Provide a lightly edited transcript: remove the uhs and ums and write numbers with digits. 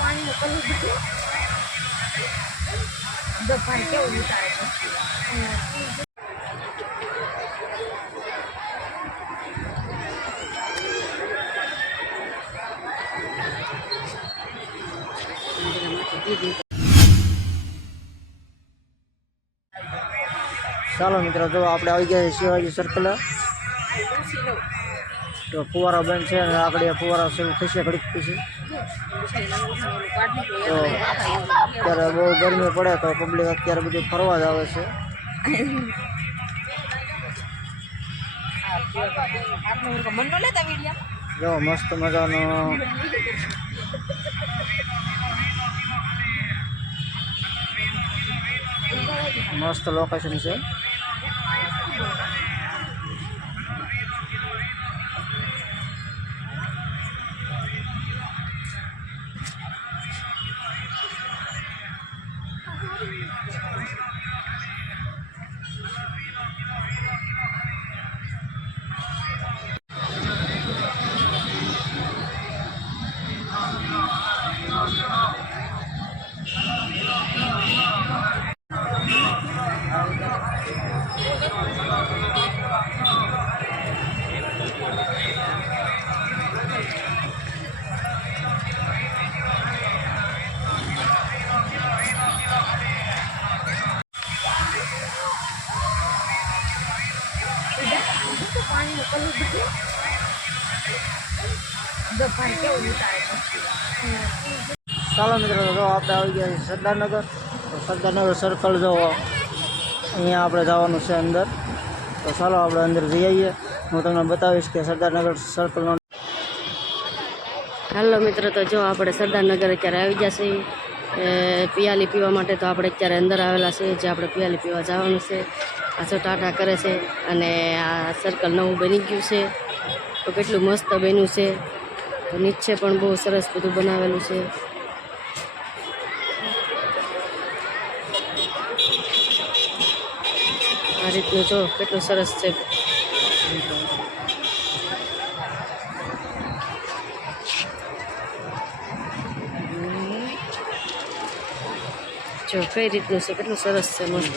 पानी में कलर दिखे जब भाई क्या उतारे ચાલો મિત્રો, જો આપણે આવી ગયા શિવાજી સર્કલ તો ફુવારા બંધ છે અને આગળ ફુવારા શરૂ થશે ઘડીક પછી. તો અત્યારે બહુ ગરમી પડે તો પબ્લિક અત્યારે બધું ફરવા જ આવે છે. જો મસ્ત મજાનો મસ્ત લોકેશન છે. पानी में कलर दिखे जब भाई क्या उतारे ચાલો મિત્રો, જો આપણે આવી ગયા છીએ સરદારનગર. તો સરદારનગર સર્કલ જો અહીંયા આપણે જવાનું છે અંદર. તો ચાલો આપણે અંદર જઈ આવીએ. હું તમને બતાવીશ કે સરદારનગર સર્કલનો. હાલો મિત્રો, તો જો આપણે સરદારનગર અત્યારે આવી ગયા છીએ પિયાલી પીવા માટે. તો આપણે અત્યારે અંદર આવેલા છે, જે આપણે પિયાલી પીવા જવાનું છે. આ જો ટાટા કરે છે અને આ સર્કલ નવું બની ગયું છે. તો કેટલું મસ્ત બન્યું છે. તો નીચે પણ બહુ સરસ બધું બનાવેલું છે. આ રીતનું જો કેટલું સરસ છે. જો કઈ રીતનું છે, કેટલું સરસ છે, મસ્ત.